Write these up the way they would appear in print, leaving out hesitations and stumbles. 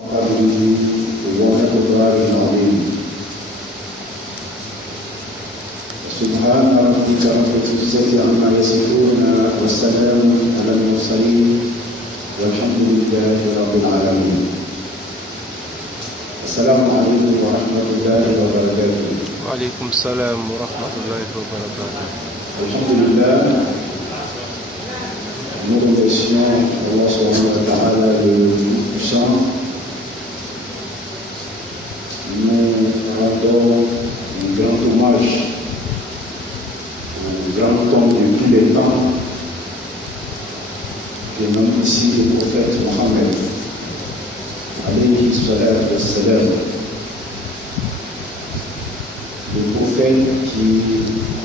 قبله ونقدر العظيم سبحان ربك رب العزة عما يصفون والسلام على المرسلين والحمد لله رب العالمين. السلام عليكم ورحمة الله وبركاته. وعليكم السلام ورحمة الله وبركاته. الحمد لله. Nous remercions Allah subhanahu wa ta'ala le puissant. Nous rendons un grand hommage, un grand homme depuis les temps, qui est nommé ici le prophète Mohammed, alayhi salatu wassalam. Le prophète qui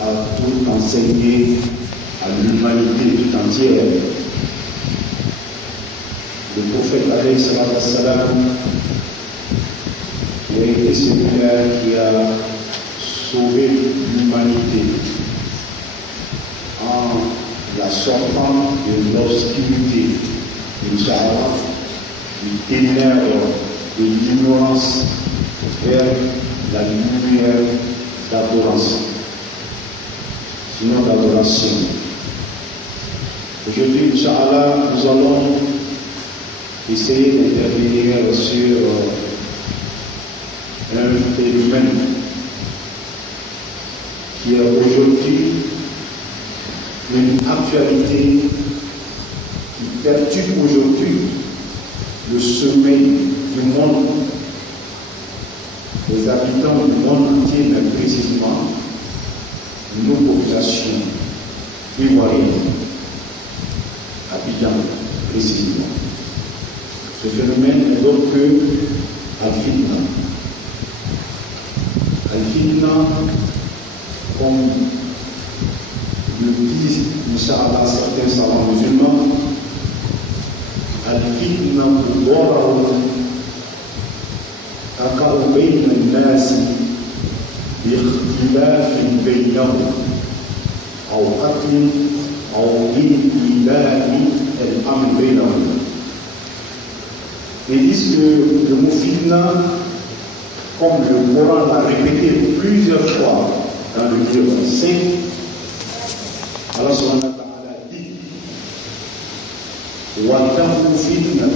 a tout enseigné à l'humanité tout entière. Le prophète alayhi salatu wassalam, qui a été celui-là qui a sauvé l'humanité en la sortant de l'obscurité, Inch'Allah, du ténèbre, de l'ignorance vers la lumière d'adoration, sinon d'adoration. Aujourd'hui, Inch'Allah, nous allons essayer d'intervenir sur un phénomène qui est aujourd'hui une actualité qui perturbe aujourd'hui le sommeil du monde, des habitants du monde entier, mais précisément nos populations ivoiriennes, Abidjan précisément. Ce phénomène n'est d'autre que Al-Fitna. Al-Fitna, comme le disent, Inch'Allah, certains savants musulmans, Al-Fitna Mubarak تقع بين الناس باختلاف بينهم أو قتل أو انقلاب الأمر بينهم. Ils disent que le mot fitna, comme le Coran l'a répété plusieurs fois dans le livre saint, Allah subhanahu wa ta'ala dit وَاتَّقُوا فِتْنَةً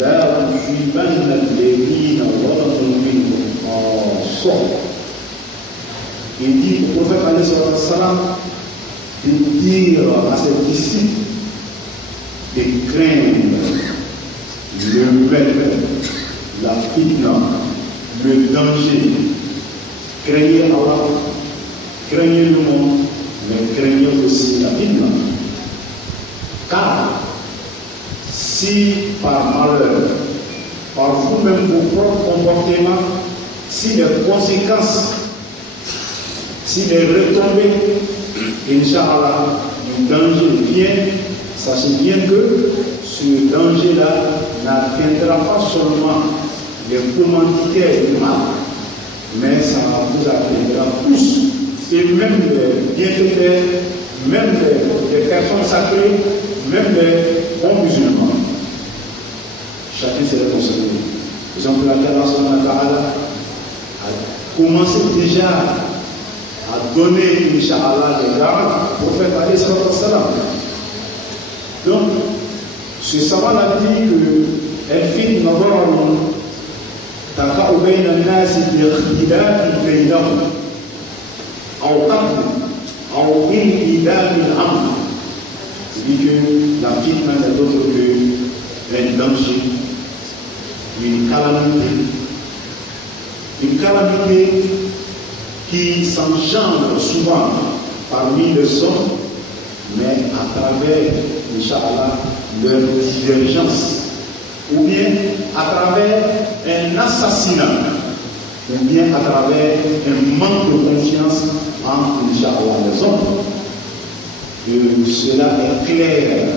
لا تصيبن الذين ظلموا منكم خاصة. Il dit au prophète alayhi salam de dire à ses disciples de craindre le mal, la fitna, le danger. Craignez Allah, craignez le monde, mais craignez aussi la fitna. Car si par malheur, par vous-même vos propres comportements, si les conséquences, si les retombées, Inch'Allah, du danger vient, sachez bien que ce danger-là n'atteindra pas seulement les commanditaires du mal, mais ça vous atteindra tous, et même les bienfaiteurs, même les personnes sacrées, même les bons musulmans. Chacun serait concerné. Par exemple, Allah subhanahu wa ta'ala a commencé déjà à donner, Inch'Allah, des garanties au prophète alayhi salam. Donc, ce savant a dit que Al-Fitna Mubarak تقع بين الناس باختلاف بينهم أو قتل أو انقلاب الأمر. Il dit que la fitna n'est d'autre qu'un danger, une calamité qui s'engendre souvent parmi les hommes, mais à travers, Inch'Allah, leur divergence, ou bien à travers un assassinat, ou bien à travers un manque de confiance entre, Inch'Allah, les hommes. Et cela est clair.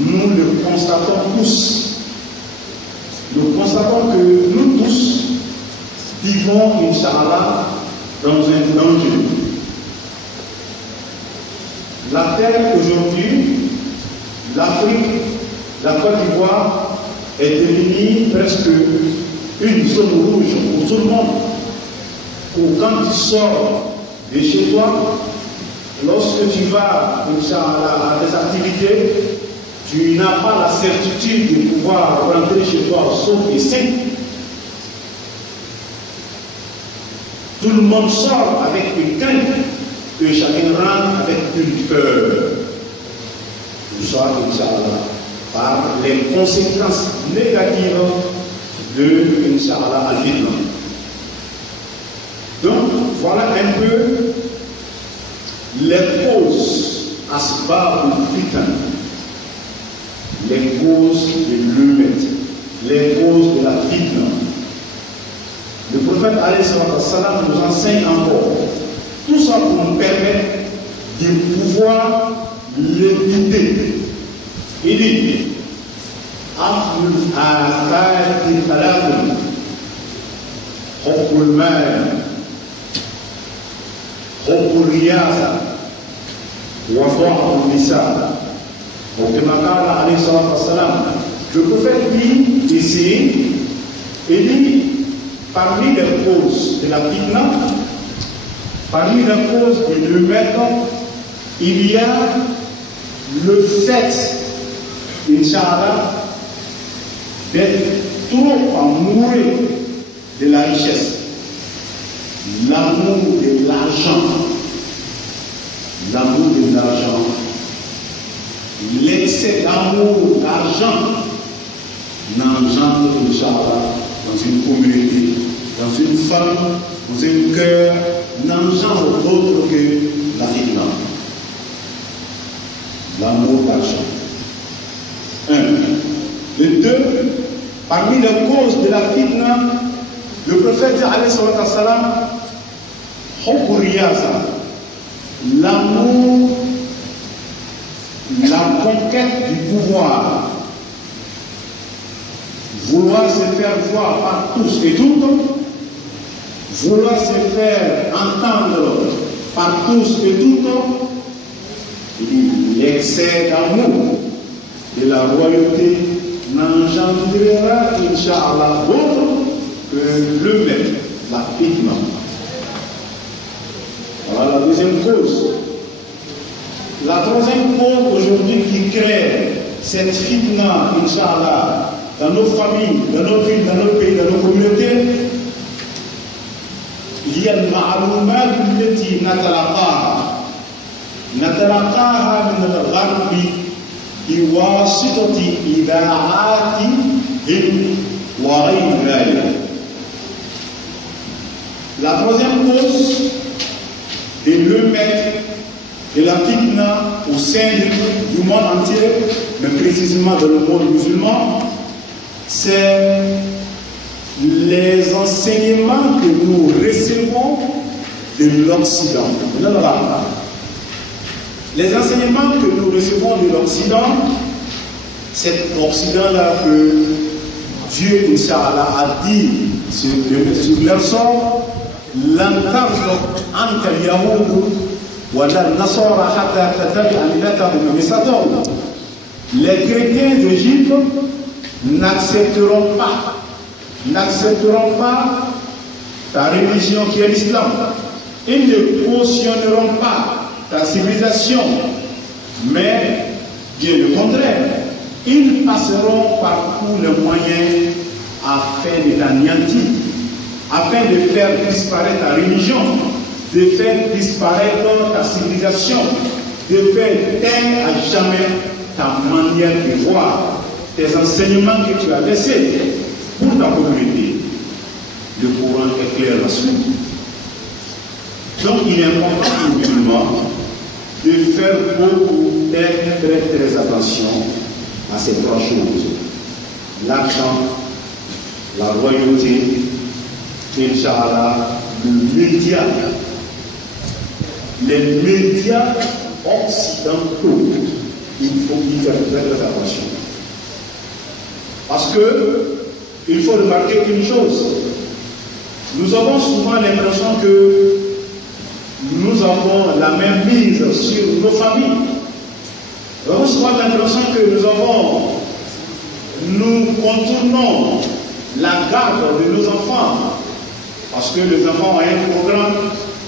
Nous le constatons tous. Nous constatons que nous tous vivons, Inch'Allah, dans un danger. La terre aujourd'hui, l'Afrique, la Côte d'Ivoire, est devenue presque une zone rouge pour tout le monde. Pour quand tu sors de chez toi, lorsque tu vas à tes activités, tu n'as pas la certitude de pouvoir rentrer chez toi sauf et sain. Tout le monde sort avec une crainte que chacun rentre avec une peur. Tout ça, par les conséquences négatives de Inch'Allah al-Fitna. Donc, voilà un peu les causes asbab al-Fitna, les causes de l'humanité, les causes de la fitna. Le prophète alayhi salam nous enseigne encore tout ça pour nous permettre de pouvoir l'éviter. Il dit Aful Akhati Thalathun Hubbul Mal Hubbul Riyasa wa Du'a'un Nisa. Le prophète dit ici, il dit parmi les causes de la fitna, parmi les causes de l'humain, il y a le fait, Inch'Allah, d'être trop amoureux de la richesse, l'amour de l'argent, l'excès d'amour, d'argent n'engendre, Inch'Allah, dans une communauté, dans une femme, dans un cœur, n'engendre d'autre que la fitna. L'amour d'argent. Le deux, parmi les causes de la fitna, le prophète dit alayhi salam, l'amour, la conquête du pouvoir, vouloir se faire voir par tous et toutes, vouloir se faire entendre par tous et toutes, l'excès d'amour de la royauté n'engendrera, Inch'Allah, d'autre que le même, la fitna. Voilà la deuxième cause. La troisième cause aujourd'hui qui crée cette fitna, Inch'Allah, dans nos familles, dans nos villes, dans nos pays, dans nos communautés, il y a le ma'aloumat التي نتلقاها من الغرب بواسطة إذاعاتهم وغير ذلك. La troisième cause de l'humanité, de la fitna au sein du monde entier, mais précisément dans le monde musulman, c'est les enseignements que nous recevons de l'Occident. Les enseignements que nous recevons de l'Occident, cet Occident-là que Dieu, Inch'Allah, a dit sur leur sort, les chrétiens d'Égypte n'accepteront pas ta religion qui est l'islam. Ils ne cautionneront pas ta civilisation, mais bien le contraire, ils passeront par tous les moyens afin de t'anéantir, afin de faire disparaître ta religion, de faire disparaître ta civilisation, de faire taire à jamais ta manière de voir, tes enseignements que tu as laissés pour ta communauté. Le courant est clair là-dessus. Donc il est important pour les musulmans de faire beaucoup, très attention à ces trois choses. L'argent, la royauté, Inch'Allah, le média. Les médias occidentaux, il faut y faire très attention. Parce que il faut remarquer une chose. Nous avons souvent l'impression que nous avons la même mise sur nos familles. Nous avons souvent l'impression que nous avons nous contournons la garde de nos enfants, parce que les enfants ont un programme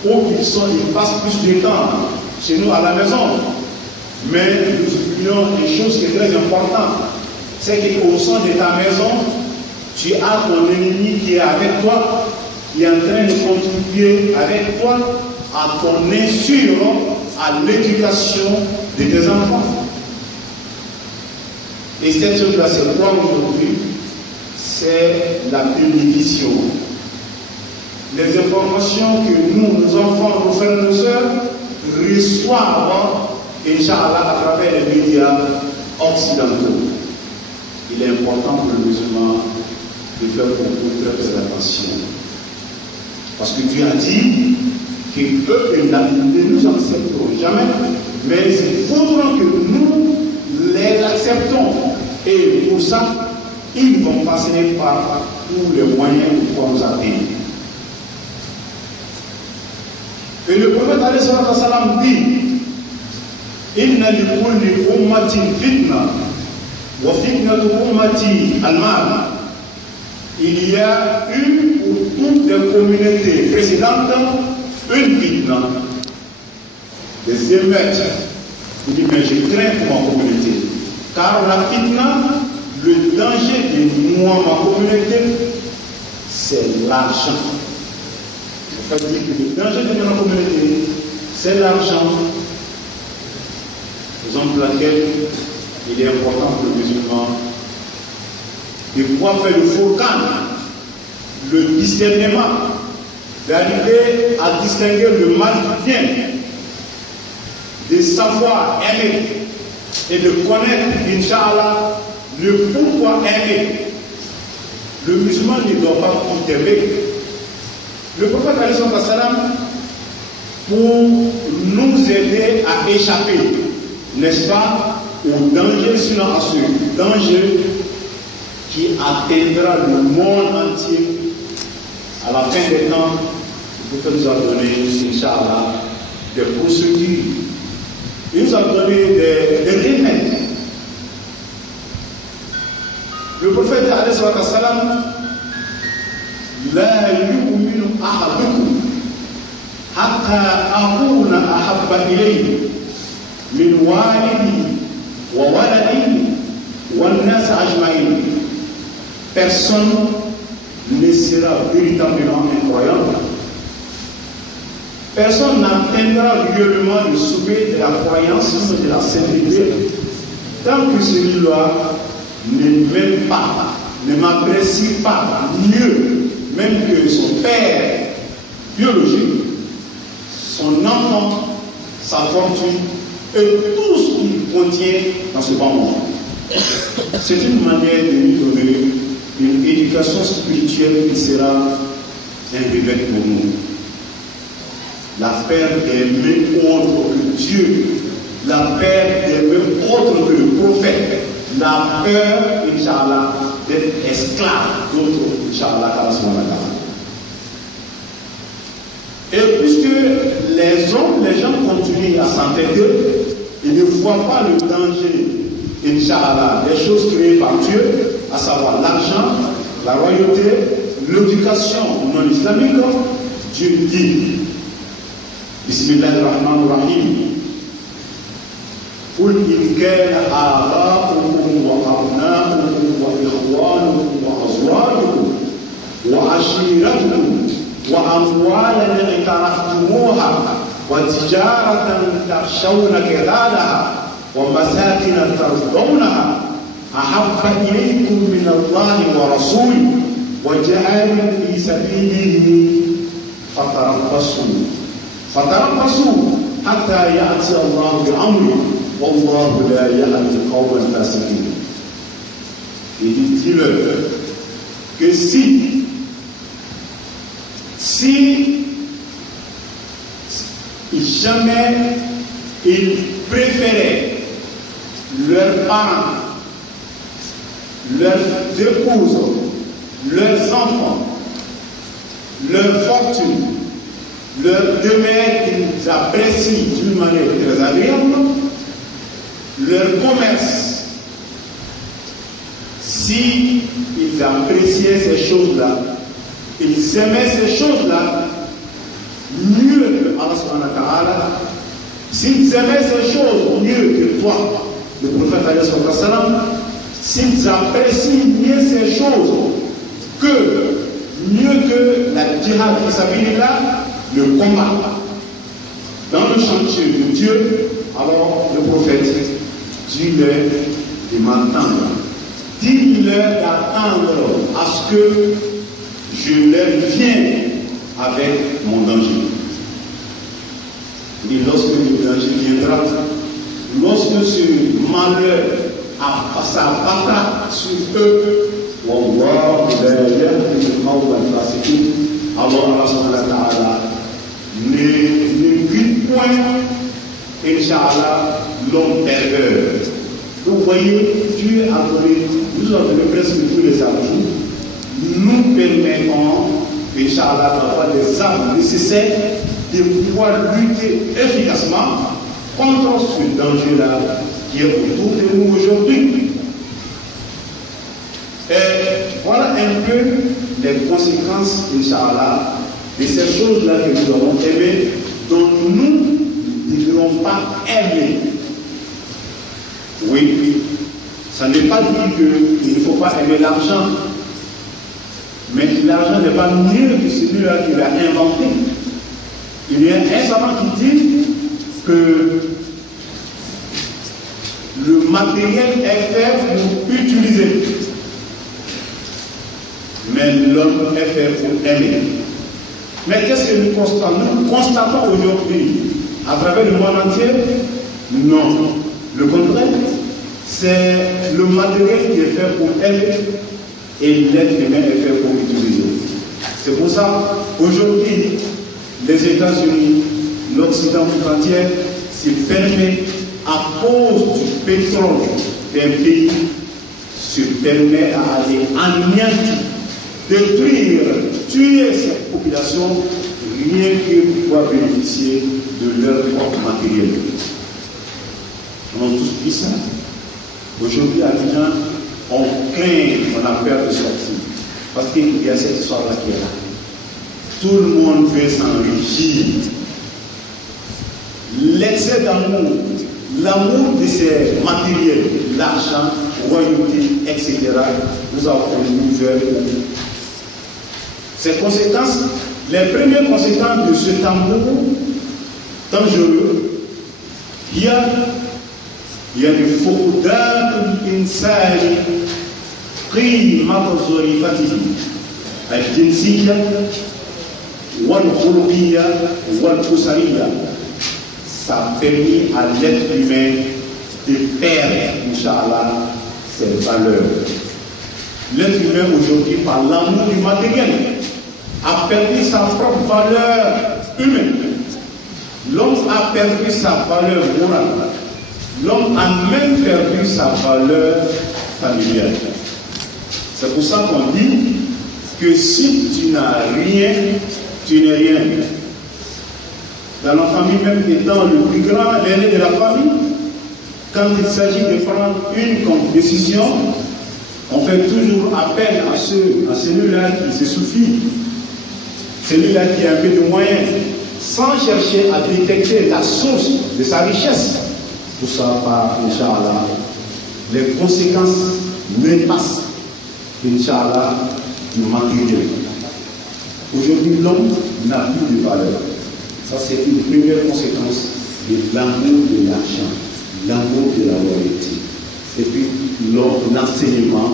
où ils passent plus de temps chez nous à la maison. Mais nous oublions une chose qui est très importante, c'est qu'au sein de ta maison, tu as ton ennemi qui est avec toi, qui est en train de contribuer avec toi à ton insu, à l'éducation de tes enfants. Et cette chose-là, c'est quoi aujourd'hui? C'est la télévision. Les informations que nous, nos enfants, nos frères et nos sœurs, reçoivent, Inch'Allah, à travers les médias occidentaux. Il est important pour le musulman de faire beaucoup très attention. Parce que Dieu a dit qu'eux ne nous accepteront jamais, mais il faudra que nous les acceptons. Et pour ça, ils vont passer par tous les moyens pour nous atteindre. Et le prophète alayhi salam dit: Inna li kulli ummatin fitna wa fitnatu ummati al-mal. Il y a eu pour toutes les communautés précédentes une fitna, des émeutes. Il dit: mais je crains pour ma communauté, car la fitna, le danger de moi, ma communauté, c'est l'argent. Je veux dire que le danger de ma communauté, c'est l'argent. Raison pour laquelle il est important pour le musulman de pouvoir faire le furqan, le discernement, d'arriver à distinguer le mal du bien, de savoir aimer et de connaître, Inch'Allah, le pourquoi aimer. Le musulman ne doit pas tout aimer. Le prophète alayhi salam, pour nous aider à échapper, n'est-ce pas, au danger, sinon à ce danger qui atteindra le monde entier à la fin des temps, le prophète nous a donné, Inch'Allah, des procédures. Il nous a donné des remèdes. Le prophète alayhi salam, لا يؤمن أحدكم حتى أكون أحب إليه من والدي وولدي والناس أجمعين. Personne ne sera véritablement incroyant. Personne n'atteindra réellement le sommet de la croyance, de la sainteté, tant que celui-là ne m'aime pas, ne m'apprécie pas mieux même que son père biologique, son enfant, sa fortune et tout ce qu'il contient dans ce bas monde. C'est une manière de lui donner une éducation spirituelle qui sera un réveil pour nous. La peur d'aimer autre que Dieu, la peur d'aimer autre que le prophète, la peur, Inch'Allah, d'être esclave d'autres, Inch'Allah. Et puisque les gens continuent à s'entêter, ils ne voient pas le danger, Inch'Allah, des choses créées par Dieu, à savoir l'argent, la royauté, l'éducation non islamique. Dieu dit: Bismillahirrahmanirrahim. قل إن كان آباؤكم وأبناؤكم وإخوانكم وأزواجكم وعشيرتكم وأموالا اقترفتموها وتجارة تخشون كسادها ومساكن ترضونها أحب إليكم من الله ورسوله وجهاد في سبيله فتربصوا حتى يأتي الله بأمره والله لا يهدي القوم الفاسقين. Il dit: dis-leur que si jamais ils préféraient leurs parents, leurs épouses, leurs enfants, leur fortune, leur demeure qu'ils apprécient d'une manière très agréable, leur commerce, si ils appréciaient ces choses-là, ils aimaient ces choses-là mieux que Allah subhanahu wa ta'ala, s'ils aimaient ces choses mieux que toi, le prophète alayhi salam, s'ils apprécient mieux ces choses mieux que la djihad fi sabilillah, le combat dans le chantier de Dieu, alors le prophète dis-leur de m'attendre. Dis-leur d'attendre à ce que je leur vienne avec mon danger. Et lorsque le danger viendra, lorsque ce malheur s'abattra sur eux, alors Allah subhanahu wa ta'ala ne guide point, Inch'Allah, l'homme pervers. Vous voyez, Dieu a donné, nous avons donné presque tous les atouts, nous permettons, Inch'Allah, d'avoir les armes nécessaires de pouvoir lutter efficacement contre ce danger-là qui est autour de nous aujourd'hui. Et voilà un peu les conséquences, Inch'Allah, de ces choses-là que nous avons aimées, dont nous ne devons pas aimer. Oui, ça n'est pas dit qu'il ne faut pas aimer l'argent, mais l'argent n'est pas mieux que celui-là qui l'a inventé. Il y a un savant qui dit que le matériel est fait pour utiliser, mais l'homme est fait pour aimer. Mais qu'est-ce que nous constatons? Nous constatons aujourd'hui, à travers le monde entier, non. Le contraire, c'est le matériel qui est fait pour aimer et l'être humain est fait pour utiliser. C'est pour ça, aujourd'hui, les États-Unis, l'Occident tout entier s'est fermé à cause du pétrole d'un pays, se permet à aller anéantir, détruire, tuer cette population, rien que pour pouvoir bénéficier de leur propre matériel. On a tous dit ça. Aujourd'hui, à Abidjan, on craint, on a peur de sortir. Parce qu'il y a cette histoire-là qui est là. Tout le monde veut s'enrichir. L'excès d'amour, l'amour de ces matériels, l'argent, royauté, etc., nous avons conduit vers ces conséquences, les premières conséquences de cet amour dangereux, il y a du فقدان الإنسان قيمة ظريفته الجنسية والخلقية والأسرية. Ça a permis à l'être humain de perdre, Inch'Allah, ses valeurs. L'être humain aujourd'hui, par l'amour du matériel, a perdu sa propre valeur humaine. L'homme a perdu sa valeur morale. L'homme a même perdu sa valeur familiale. C'est pour ça qu'on dit que si tu n'as rien, tu n'es rien. Dans la famille, même étant le plus grand, l'aîné de la famille, quand il s'agit de prendre une décision, on fait toujours appel à celui-là qui se suffit, celui-là qui a un peu de moyens, sans chercher à détecter la source de sa richesse. Tout ça par, Inch'Allah, les conséquences néfastes, Inch'Allah, du matériel. Aujourd'hui, l'homme n'a plus de valeur. Ça, c'est une première conséquence de l'amour de l'argent, l'amour de la royauté. Et puis, l'enseignement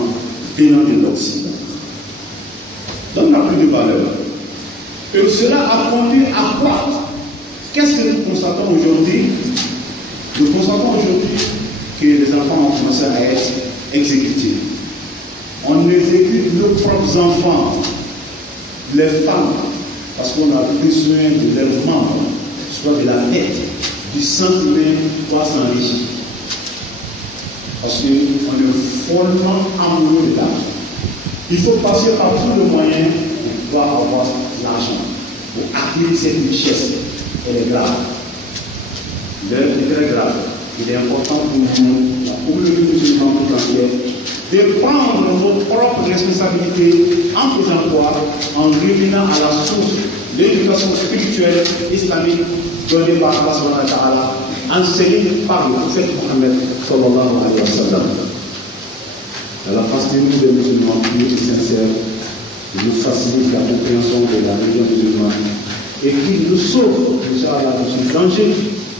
venant de l'Occident. L'homme n'a plus de valeur. Et cela a conduit à quoi? Qu'est-ce que nous constatons aujourd'hui? Nous constatons aujourd'hui que les enfants ont commencé à être exécutés. On exécute nos propres enfants, les femmes, parce qu'on a besoin de leurs membres, soit de la tête, du sang humain pour s'enrichir. Parce qu'on est follement amoureux de l'argent. Il faut passer par tous les moyens pour pouvoir avoir l'argent, pour acquérir cette richesse. Elle est grave. Elle est très grave. Il est important pour nous, la communauté musulmane tout entière, de prendre nos propres responsabilités en faisant quoi? En revenant à la source de l'éducation spirituelle islamique donnée par Allah subhanahu wa ta'ala, enseignée par le prophète Mohammed sallallahu alayhi wa sallam. À la face de nous, des musulmans purs et sincères, qui nous facilite la compréhension de la religion musulmane et qui nous sauve, Inch'Allah, de ce danger,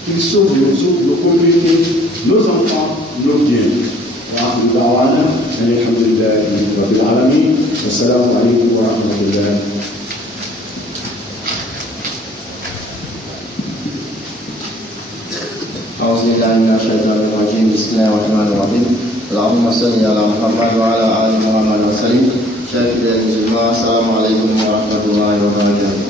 qui sauve nos communautés, nos enfants, nos biens. وآخر دعوانا أن الحمد لله رب العالمين والسلام عليكم ورحمة الله. أعوذ بالله من الشيطان الرجيم. بسم الله الرحمن الرحيم. اللهم صل على محمد وعلى آل محمد وسلم. Chers fidèles musulmans, assalamu alaikum wa rahmatullahi wa barakatuh.